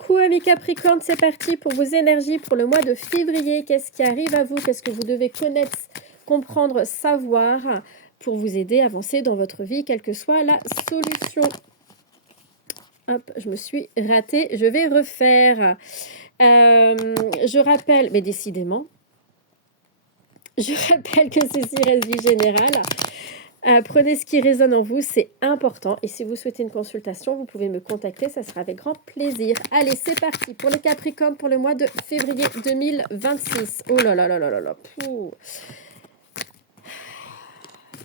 beaucoup, amis Capricorne. C'est parti pour vos énergies pour le mois de février. Qu'est-ce qui arrive à vous? Qu'est-ce que vous devez connaître, comprendre, savoir pour vous aider à avancer dans votre vie, quelle que soit la solution? Hop, je me suis ratée. Je vais refaire. Je rappelle, mais décidément, je rappelle que ceci reste du général. Prenez ce qui résonne en vous, c'est important. Et si vous souhaitez une consultation, vous pouvez me contacter, ça sera avec grand plaisir. Allez, c'est parti pour le Capricorne pour le mois de février 2026. Oh là là là là là là. Pouh.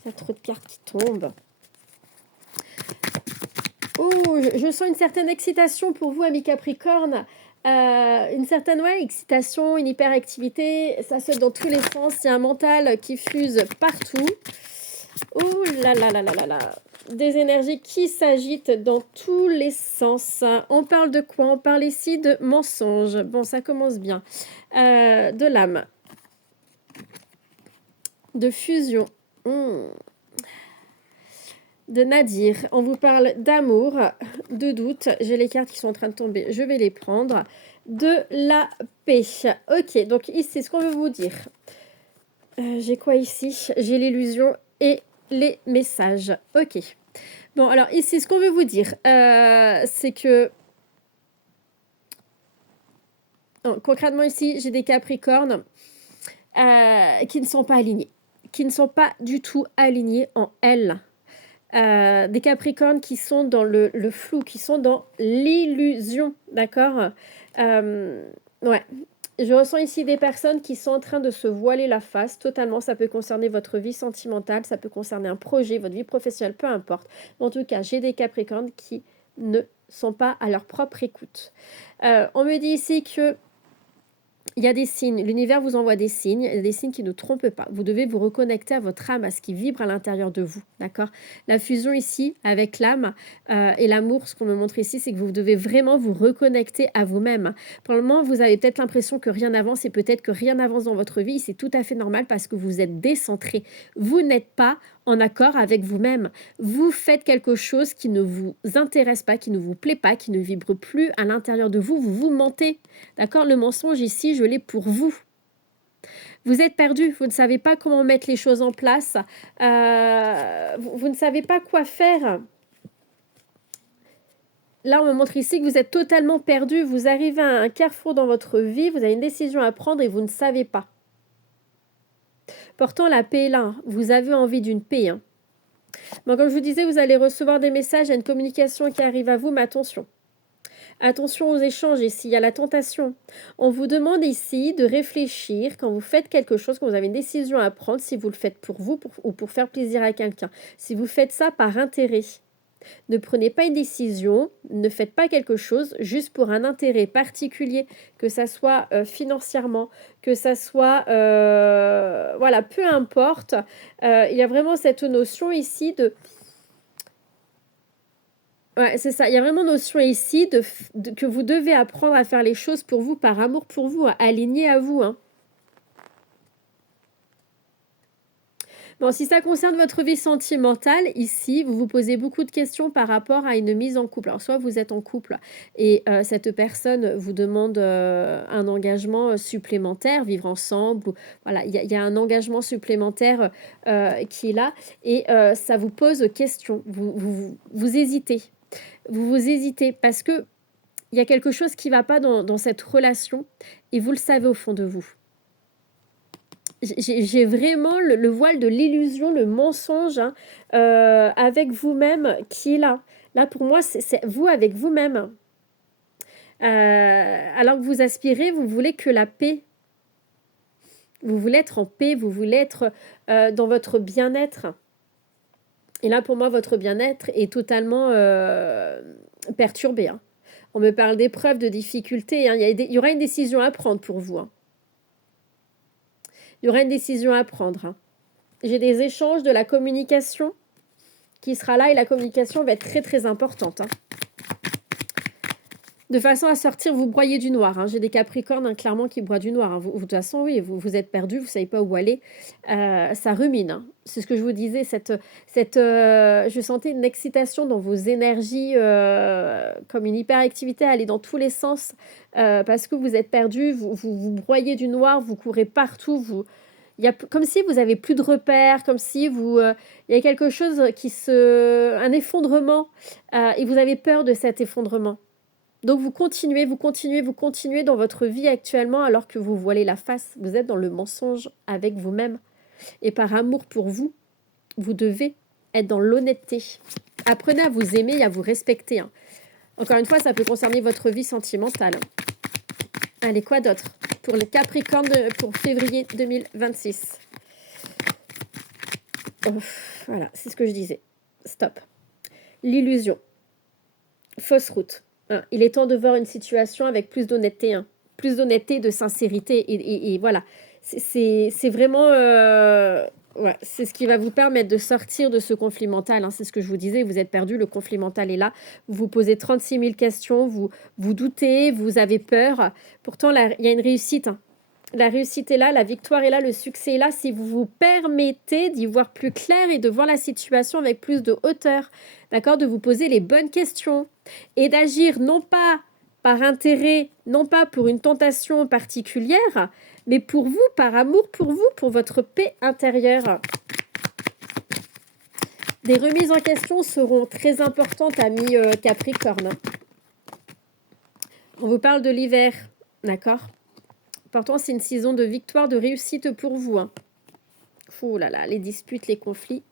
Il y a trop de cartes qui tombent. Oh, je sens une certaine excitation pour vous, amis Capricorne. Une certaine excitation, une hyperactivité. Ça saute dans tous les sens. Il y a un mental qui fuse partout. Oh là là là là là là. Des énergies qui s'agitent dans tous les sens. On parle de quoi? On parle ici de mensonges. Bon, ça commence bien. De l'âme. De fusion. De nadir. On vous parle d'amour, de doute. J'ai les cartes qui sont en train de tomber. Je vais les prendre. De la paix. Ok, donc ici, ce qu'on veut vous dire. J'ai quoi ici? J'ai l'illusion et les messages. Ok. Bon, alors ici, ce qu'on veut vous dire, c'est que... Non, concrètement ici, j'ai des Capricornes qui ne sont pas alignés. Qui ne sont pas du tout alignés en L. Des Capricornes qui sont dans le flou, qui sont dans l'illusion, d'accord? Ouais. Je ressens ici des personnes qui sont en train de se voiler la face totalement. Ça peut concerner votre vie sentimentale, ça peut concerner un projet, votre vie professionnelle, peu importe. En tout cas, j'ai des Capricornes qui ne sont pas à leur propre écoute. On me dit ici que il y a des signes, l'univers vous envoie des signes, il y a des signes qui ne trompent pas. Vous devez vous reconnecter à votre âme, à ce qui vibre à l'intérieur de vous, d'accord? La fusion ici, avec l'âme et l'amour, ce qu'on me montre ici, c'est que vous devez vraiment vous reconnecter à vous-même. Pour le moment, vous avez peut-être l'impression que rien n'avance et peut-être que rien n'avance dans votre vie. C'est tout à fait normal parce que vous êtes décentré. Vous n'êtes pas en accord avec vous-même. Vous faites quelque chose qui ne vous intéresse pas, qui ne vous plaît pas, qui ne vibre plus à l'intérieur de vous. Vous vous mentez, d'accord? Le mensonge ici, je l'ai pour vous. Vous êtes perdu, vous ne savez pas comment mettre les choses en place, vous ne savez pas quoi faire. Là, on me montre ici que vous êtes totalement perdu, vous arrivez à un carrefour dans votre vie, vous avez une décision à prendre et vous ne savez pas. Pourtant, la paix est là, vous avez envie d'une paix. Bon, comme je vous disais, vous allez recevoir des messages, il y a une communication qui arrive à vous, mais attention. Attention aux échanges ici, il y a la tentation. On vous demande ici de réfléchir quand vous faites quelque chose, quand vous avez une décision à prendre, si vous le faites pour vous ou pour faire plaisir à quelqu'un. Si vous faites ça par intérêt, ne prenez pas une décision, ne faites pas quelque chose juste pour un intérêt particulier, que ça soit financièrement, que ça soit, voilà, peu importe. Il y a vraiment cette notion ici de... Ouais, c'est ça. Il y a vraiment notion ici que vous devez apprendre à faire les choses pour vous, par amour pour vous, aligné à vous. Bon, si ça concerne votre vie sentimentale, ici, vous vous posez beaucoup de questions par rapport à une mise en couple. Alors, soit vous êtes en couple et cette personne vous demande un engagement supplémentaire, vivre ensemble. Voilà, il y a un engagement supplémentaire qui est là et ça vous pose question. Vous hésitez. Vous hésitez parce que il y a quelque chose qui ne va pas dans cette relation et vous le savez au fond de vous. J'ai vraiment le voile de l'illusion, le mensonge avec vous-même qui est là. Là, pour moi, c'est vous avec vous-même. Alors que vous aspirez, vous voulez que la paix. Vous voulez être en paix, vous voulez être dans votre bien-être. Et là, pour moi, votre bien-être est totalement perturbé. On me parle d'épreuves, de difficultés. Il y aura une décision à prendre pour vous. Il y aura une décision à prendre. J'ai des échanges, de la communication qui sera là et la communication va être très très importante. de façon à sortir, vous broyer du noir, hein. J'ai des Capricornes, hein, clairement, qui broient du noir, hein. De toute façon, oui, vous êtes perdus, vous savez pas où aller. Ça rumine, hein. C'est ce que je vous disais, je sentais une excitation dans vos énergies, comme une hyperactivité, à aller dans tous les sens, parce que vous êtes perdus, vous broyez du noir, vous courez partout, comme si vous avez plus de repères, comme si il y a quelque chose un effondrement, et vous avez peur de cet effondrement. Donc vous continuez, vous continuez, vous continuez dans votre vie actuellement alors que vous voilez la face. Vous êtes dans le mensonge avec vous-même. Et par amour pour vous, vous devez être dans l'honnêteté. Apprenez à vous aimer et à vous respecter, hein. Encore une fois, ça peut concerner votre vie sentimentale. Allez, quoi d'autre pour les Capricornes pour février 2026? Voilà, c'est ce que je disais. Stop. L'illusion. Fausse route. Hein. Il est temps de voir une situation avec plus d'honnêteté, hein. Plus d'honnêteté, de sincérité. Et voilà. C'est vraiment... ouais, c'est ce qui va vous permettre de sortir de ce conflit mental, hein. C'est ce que je vous disais, vous êtes perdu, le conflit mental est là. Vous vous posez 36 000 questions, vous doutez, vous avez peur. Pourtant, il y a une réussite, hein. La réussite est là, la victoire est là, le succès est là, si vous vous permettez d'y voir plus clair et de voir la situation avec plus de hauteur, d'accord, de vous poser les bonnes questions et d'agir non pas par intérêt, non pas pour une tentation particulière, mais pour vous, par amour pour vous, pour votre paix intérieure. Des remises en question seront très importantes, amis Capricorne. On vous parle de l'hiver, d'accord? Pourtant, c'est une saison de victoire, de réussite pour vous, hein. Ouh là là, les disputes, les conflits.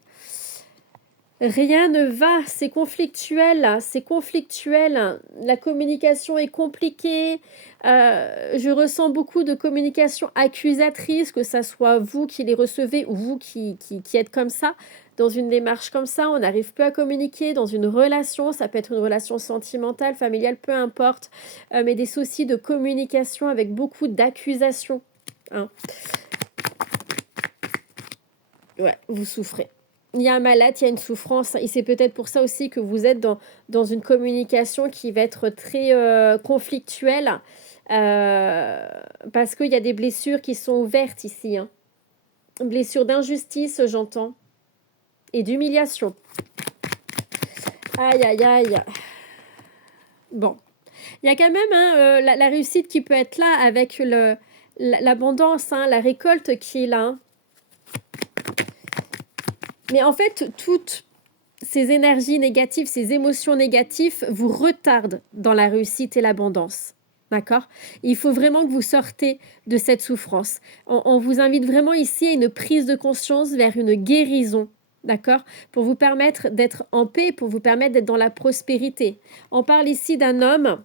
Rien ne va, c'est conflictuel, c'est conflictuel. La communication est compliquée. Je ressens beaucoup de communication accusatrice, que ça soit vous qui les recevez ou vous qui êtes comme ça. Dans une démarche comme ça, on n'arrive plus à communiquer. Dans une relation, ça peut être une relation sentimentale, familiale, peu importe. Mais des soucis de communication avec beaucoup d'accusations, hein. Ouais, vous souffrez. Il y a un mal-être, il y a une souffrance. Et c'est peut-être pour ça aussi que vous êtes dans une communication qui va être très conflictuelle. Parce qu'il y a des blessures qui sont ouvertes ici, hein. Blessures d'injustice, j'entends. Et d'humiliation. Aïe, aïe, aïe. Bon. Il y a quand même, hein, la réussite qui peut être là avec l'abondance, hein, la récolte qui est là, hein. Mais en fait, toutes ces énergies négatives, ces émotions négatives vous retardent dans la réussite et l'abondance. D'accord? Il faut vraiment que vous sortez de cette souffrance. On vous invite vraiment ici à une prise de conscience vers une guérison. D'accord? Pour vous permettre d'être en paix, pour vous permettre d'être dans la prospérité. On parle ici d'un homme,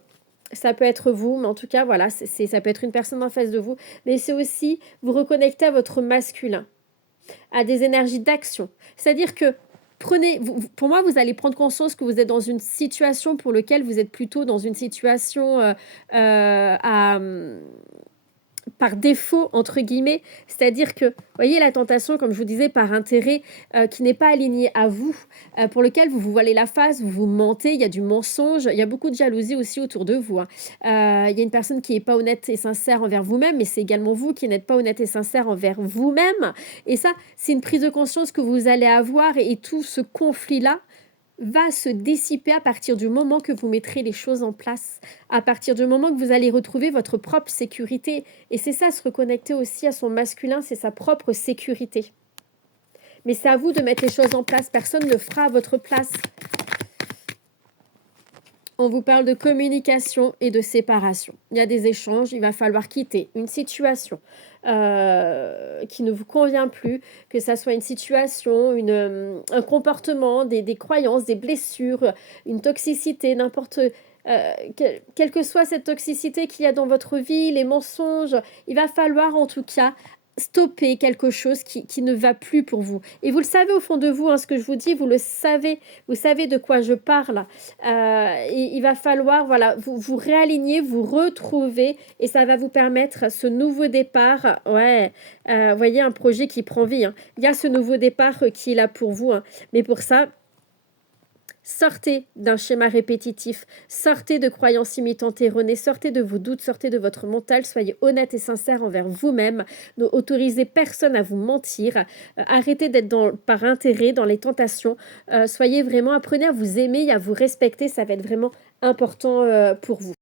ça peut être vous, mais en tout cas, voilà, ça peut être une personne en face de vous, mais c'est aussi vous reconnecter à votre masculin, à des énergies d'action. C'est-à-dire que pour moi, vous allez prendre conscience que vous êtes dans une situation pour laquelle vous êtes plutôt dans une situation par défaut, entre guillemets. C'est-à-dire que, voyez, la tentation, comme je vous disais, par intérêt, qui n'est pas alignée à vous, pour lequel vous vous voilez la face, vous vous mentez, il y a du mensonge, il y a beaucoup de jalousie aussi autour de vous, hein. Il y a une personne qui n'est pas honnête et sincère envers vous-même, mais c'est également vous qui n'êtes pas honnête et sincère envers vous-même. Et ça, c'est une prise de conscience que vous allez avoir et tout ce conflit-là va se dissiper à partir du moment que vous mettrez les choses en place, à partir du moment que vous allez retrouver votre propre sécurité. Et c'est ça, se reconnecter aussi à son masculin, c'est sa propre sécurité. Mais c'est à vous de mettre les choses en place, personne ne le fera à votre place. On vous parle de communication et de séparation. Il y a des échanges, il va falloir quitter une situation qui ne vous convient plus, que ça soit une situation, un comportement, des croyances, des blessures, une toxicité, n'importe... quelle que soit cette toxicité qu'il y a dans votre vie, les mensonges, il va falloir en tout cas stopper quelque chose qui ne va plus pour vous. Et vous le savez au fond de vous, hein, ce que je vous dis, vous le savez, vous savez de quoi je parle. Et il va falloir, voilà, vous réaligner, vous retrouver, et ça va vous permettre ce nouveau départ. Ouais, voyez, un projet qui prend vie, hein. Il y a ce nouveau départ qui est là pour vous, hein. Mais pour ça, Sortez d'un schéma répétitif, sortez de croyances imitantes erronées, sortez de vos doutes, sortez de votre mental, soyez honnête et sincère envers vous-même, n'autorisez personne à vous mentir, arrêtez d'être par intérêt dans les tentations, soyez vraiment, apprenez à vous aimer et à vous respecter, ça va être vraiment important pour vous.